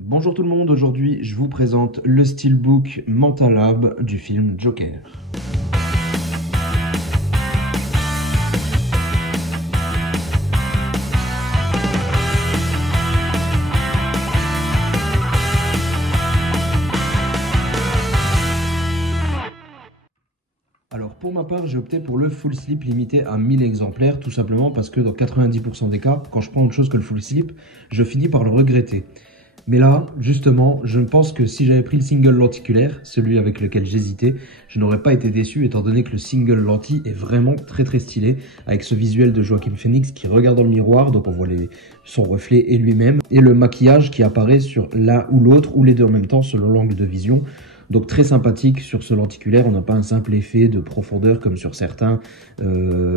Bonjour tout le monde, aujourd'hui je vous présente le steelbook Mentalab du film Joker. Alors pour ma part, j'ai opté pour le full slip limité à 1000 exemplaires, tout simplement parce que dans 90% des cas, quand je prends autre chose que le full slip, je finis par le regretter. Mais là, justement, je pense que si j'avais pris le single lenticulaire, celui avec lequel j'hésitais, je n'aurais pas été déçu étant donné que le single lenti est vraiment très stylé, avec ce visuel de Joaquin Phoenix qui regarde dans le miroir, donc on voit son reflet et lui-même, et le maquillage qui apparaît sur l'un ou l'autre, ou les deux en même temps selon l'angle de vision. Donc très sympathique sur ce lenticulaire, on n'a pas un simple effet de profondeur comme sur certains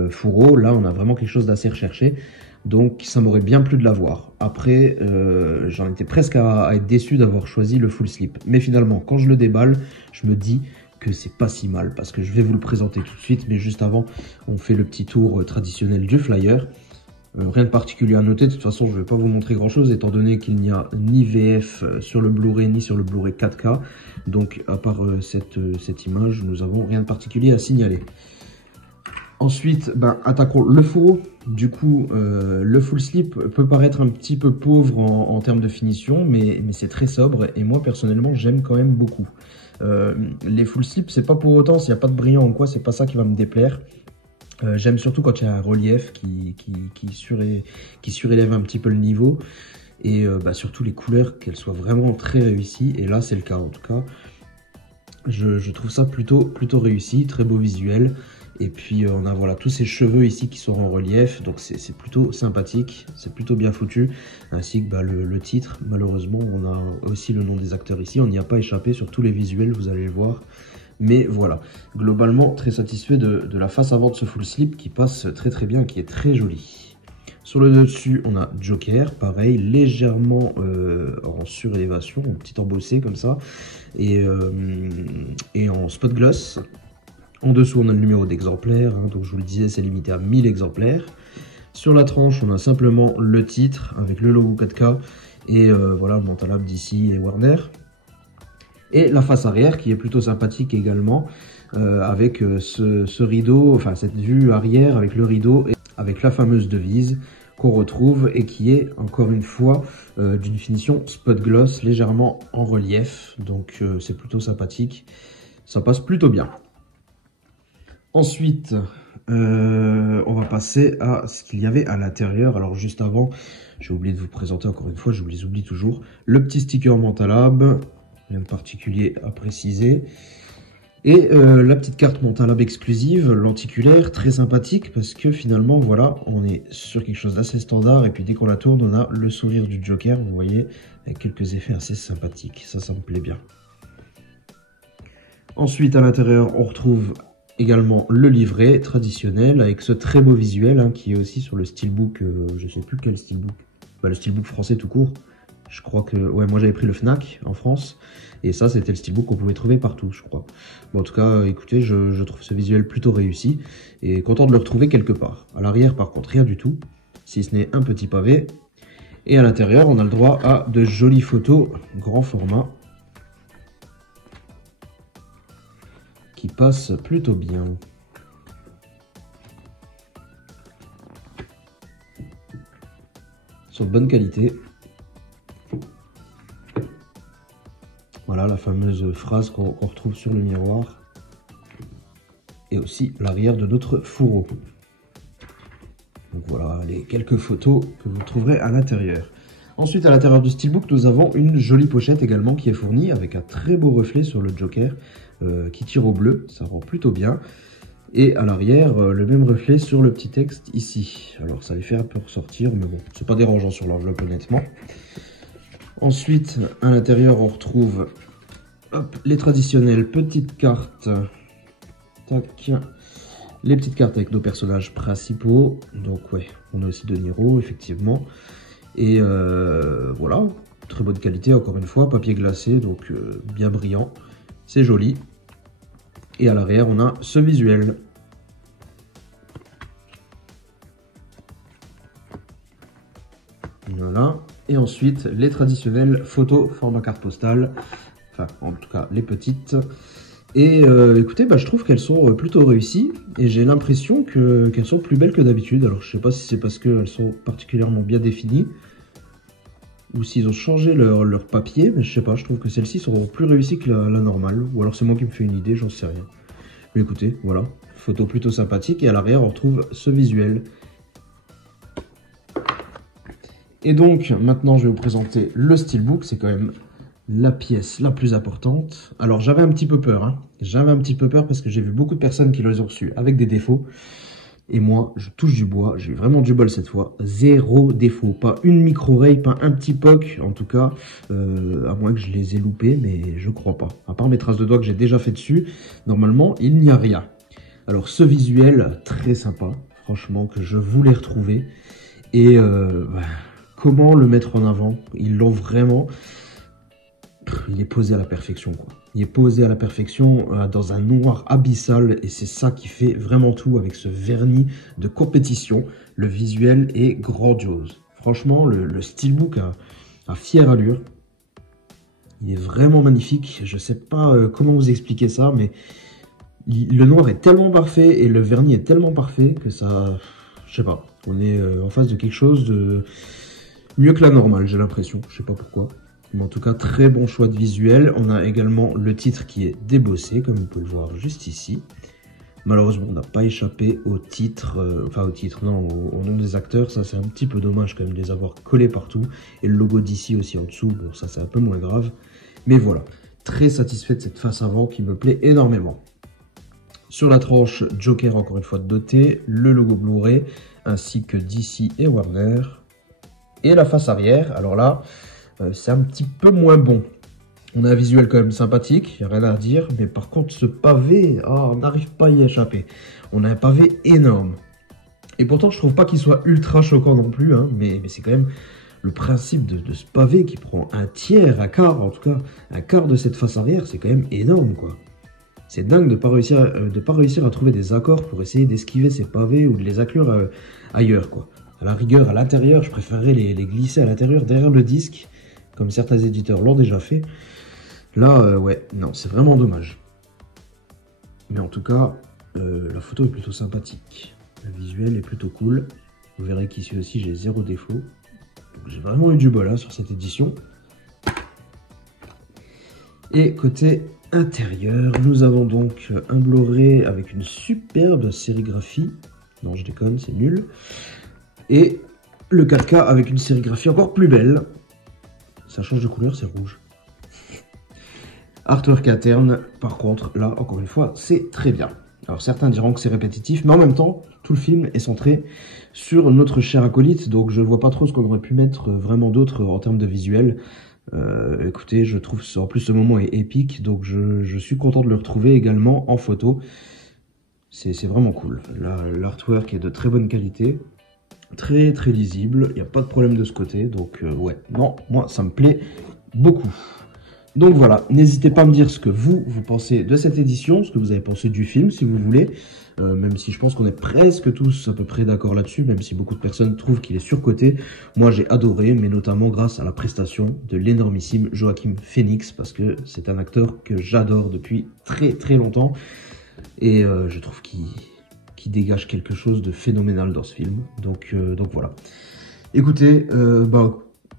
fourreaux, là on a vraiment quelque chose d'assez recherché. Donc ça m'aurait bien plu de l'avoir. Après, j'en étais presque à être déçu d'avoir choisi le full slip. Mais finalement, quand je le déballe, je me dis que c'est pas si mal, parce que je vais vous le présenter tout de suite, mais juste avant, on fait le petit tour traditionnel du flyer. Rien de particulier à noter, de toute façon je ne vais pas vous montrer grand chose étant donné qu'il n'y a ni VF sur le Blu-ray ni sur le Blu-ray 4K. Donc à part cette image, nous n'avons rien de particulier à signaler. Ensuite, attaquons le fourreau. Du coup, le full slip peut paraître un petit peu pauvre en termes de finition, mais c'est très sobre et moi personnellement j'aime quand même beaucoup. Les full slip, c'est pas pour autant, s'il n'y a pas de brillant ou quoi, c'est pas ça qui va me déplaire. J'aime surtout quand il y a un relief qui surélève un petit peu le niveau. Et surtout les couleurs, qu'elles soient vraiment très réussies. Et là, c'est le cas en tout cas. Je trouve ça plutôt réussi, très beau visuel. Et puis on a voilà tous ces cheveux ici qui sont en relief, donc c'est plutôt sympathique, c'est plutôt bien foutu, ainsi que le titre. Malheureusement, on a aussi le nom des acteurs ici, on n'y a pas échappé sur tous les visuels, vous allez le voir. Mais voilà, globalement très satisfait de la face avant de ce full slip qui passe très bien, qui est très joli. Sur le dessus, on a Joker, pareil, légèrement en surélévation, en petit embossé comme ça, et en spot gloss. En dessous, on a le numéro d'exemplaire, donc je vous le disais, c'est limité à 1000 exemplaires. Sur la tranche, on a simplement le titre avec le logo 4K et voilà, le Mentalab d'ici et Warner. Et la face arrière qui est plutôt sympathique également, avec ce rideau, enfin cette vue arrière avec le rideau et avec la fameuse devise qu'on retrouve et qui est encore une fois d'une finition spot gloss légèrement en relief. Donc c'est plutôt sympathique, ça passe plutôt bien. Ensuite, on va passer à ce qu'il y avait à l'intérieur. Alors juste avant, j'ai oublié de vous présenter encore une fois, je vous les oublie toujours. Le petit sticker Mentalab, rien de particulier à préciser. Et la petite carte Mentalab exclusive, lenticulaire, très sympathique parce que finalement, voilà, on est sur quelque chose d'assez standard. Et puis dès qu'on la tourne, on a le sourire du Joker, vous voyez, avec quelques effets assez sympathiques. Ça me plaît bien. Ensuite, à l'intérieur, on retrouve également le livret traditionnel avec ce très beau visuel qui est aussi sur le steelbook, je sais plus quel steelbook, le steelbook français tout court. Je crois que, ouais, moi j'avais pris le Fnac en France et ça c'était le steelbook qu'on pouvait trouver partout, je crois. Bon, en tout cas, écoutez, je trouve ce visuel plutôt réussi et content de le retrouver quelque part. À l'arrière, par contre, rien du tout, si ce n'est un petit pavé. Et à l'intérieur, on a le droit à de jolies photos grand format qui passe plutôt bien. Sont de bonne qualité. Voilà la fameuse phrase qu'on retrouve sur le miroir. Et aussi l'arrière de notre fourreau. Donc voilà les quelques photos que vous trouverez à l'intérieur. Ensuite, à l'intérieur du steelbook, nous avons une jolie pochette également qui est fournie avec un très beau reflet sur le Joker qui tire au bleu, ça rend plutôt bien. Et à l'arrière, le même reflet sur le petit texte ici. Alors ça les fait un peu ressortir, mais bon, c'est pas dérangeant sur l'enveloppe honnêtement. Ensuite, à l'intérieur, on retrouve les traditionnelles petites cartes. Tac. Les petites cartes avec nos personnages principaux. Donc ouais, on a aussi De Niro, effectivement. Et voilà, très bonne qualité encore une fois, papier glacé, donc bien brillant, c'est joli. Et à l'arrière, on a ce visuel. Voilà, Et ensuite, les traditionnelles photos format carte postale. Enfin, en tout cas, les petites. Et écoutez, je trouve qu'elles sont plutôt réussies. Et j'ai l'impression qu'elles sont plus belles que d'habitude. Alors, je sais pas si c'est parce qu'elles sont particulièrement bien définies. Ou s'ils ont changé leur papier. Mais je sais pas, je trouve que celles-ci sont plus réussies que la normale. Ou alors c'est moi qui me fais une idée, j'en sais rien. Mais écoutez, voilà. Photo plutôt sympathique. Et à l'arrière, on retrouve ce visuel. Et donc, maintenant, je vais vous présenter le Steelbook. C'est quand même la pièce la plus importante. Alors, j'avais un petit peu peur. Hein. J'avais un petit peu peur parce que j'ai vu beaucoup de personnes qui les ont reçus avec des défauts. Et moi, je touche du bois. J'ai eu vraiment du bol cette fois. Zéro défaut. Pas une micro-oreille, pas un petit poc. En tout cas, à moins que je les ai loupés, mais je crois pas. À part mes traces de doigts que j'ai déjà fait dessus, normalement, il n'y a rien. Alors, ce visuel, très sympa. Franchement, que je voulais retrouver. Et comment le mettre en avant? Ils l'ont vraiment... Il est posé à la perfection, quoi. Il est posé à la perfection dans un noir abyssal et c'est ça qui fait vraiment tout avec ce vernis de compétition. Le visuel est grandiose. Franchement, le Steelbook a fière allure. Il est vraiment magnifique. Je sais pas comment vous expliquer ça, mais le noir est tellement parfait et le vernis est tellement parfait que ça... Je sais pas. On est en face de quelque chose de mieux que la normale, j'ai l'impression. Je sais pas pourquoi. Mais en tout cas, très bon choix de visuel. On a également le titre qui est débossé, comme vous pouvez le voir juste ici. Malheureusement, on n'a pas échappé au titre, au nom des acteurs. Ça, c'est un petit peu dommage quand même de les avoir collés partout. Et le logo d'ici aussi en dessous, bon, ça c'est un peu moins grave. Mais voilà, très satisfait de cette face avant qui me plaît énormément. Sur la tranche, Joker encore une fois doté, le logo Blu-ray, ainsi que DC et Warner. Et la face arrière, alors là... c'est un petit peu moins bon. On a un visuel quand même sympathique, il n'y a rien à dire. Mais par contre, ce pavé, on n'arrive pas à y échapper. On a un pavé énorme. Et pourtant, je trouve pas qu'il soit ultra choquant non plus. Hein, mais c'est quand même le principe de ce pavé qui prend un tiers, un quart, en tout cas, un quart de cette face arrière. C'est quand même énorme, quoi. C'est dingue de pas réussir à trouver des accords pour essayer d'esquiver ces pavés ou de les inclure ailleurs, quoi. À la rigueur, à l'intérieur, je préférerais les glisser à l'intérieur, derrière le disque. Comme certains éditeurs l'ont déjà fait. Là, ouais, non, c'est vraiment dommage. Mais en tout cas, la photo est plutôt sympathique. Le visuel est plutôt cool. Vous verrez qu'ici aussi, j'ai zéro défaut. J'ai vraiment eu du bol hein, sur cette édition. Et côté intérieur, nous avons donc un Blu-ray avec une superbe sérigraphie. Non, je déconne, c'est nul. Et le 4K avec une sérigraphie encore plus belle. Ça change de couleur, c'est rouge. Artwork interne, par contre, là, encore une fois, c'est très bien. Alors certains diront que c'est répétitif, mais en même temps, tout le film est centré sur notre cher acolyte, donc je ne vois pas trop ce qu'on aurait pu mettre vraiment d'autre en termes de visuel. Écoutez, je trouve en plus ce moment est épique, donc je suis content de le retrouver également en photo. C'est vraiment cool. L'artwork est de très bonne qualité. Très très lisible, il n'y a pas de problème de ce côté, donc ouais, non, moi ça me plaît beaucoup. Donc voilà, n'hésitez pas à me dire ce que vous pensez de cette édition, ce que vous avez pensé du film si vous voulez, même si je pense qu'on est presque tous à peu près d'accord là-dessus, même si beaucoup de personnes trouvent qu'il est surcoté. Moi j'ai adoré, mais notamment grâce à la prestation de l'énormissime Joaquin Phoenix, parce que c'est un acteur que j'adore depuis très très longtemps, et je trouve qu'il dégage quelque chose de phénoménal dans ce film. Donc voilà. Écoutez,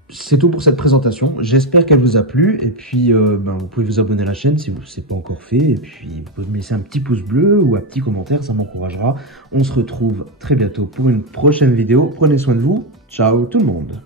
c'est tout pour cette présentation. J'espère qu'elle vous a plu. Et puis, vous pouvez vous abonner à la chaîne si ce n'est pas encore fait. Et puis, vous pouvez me laisser un petit pouce bleu ou un petit commentaire, ça m'encouragera. On se retrouve très bientôt pour une prochaine vidéo. Prenez soin de vous. Ciao tout le monde.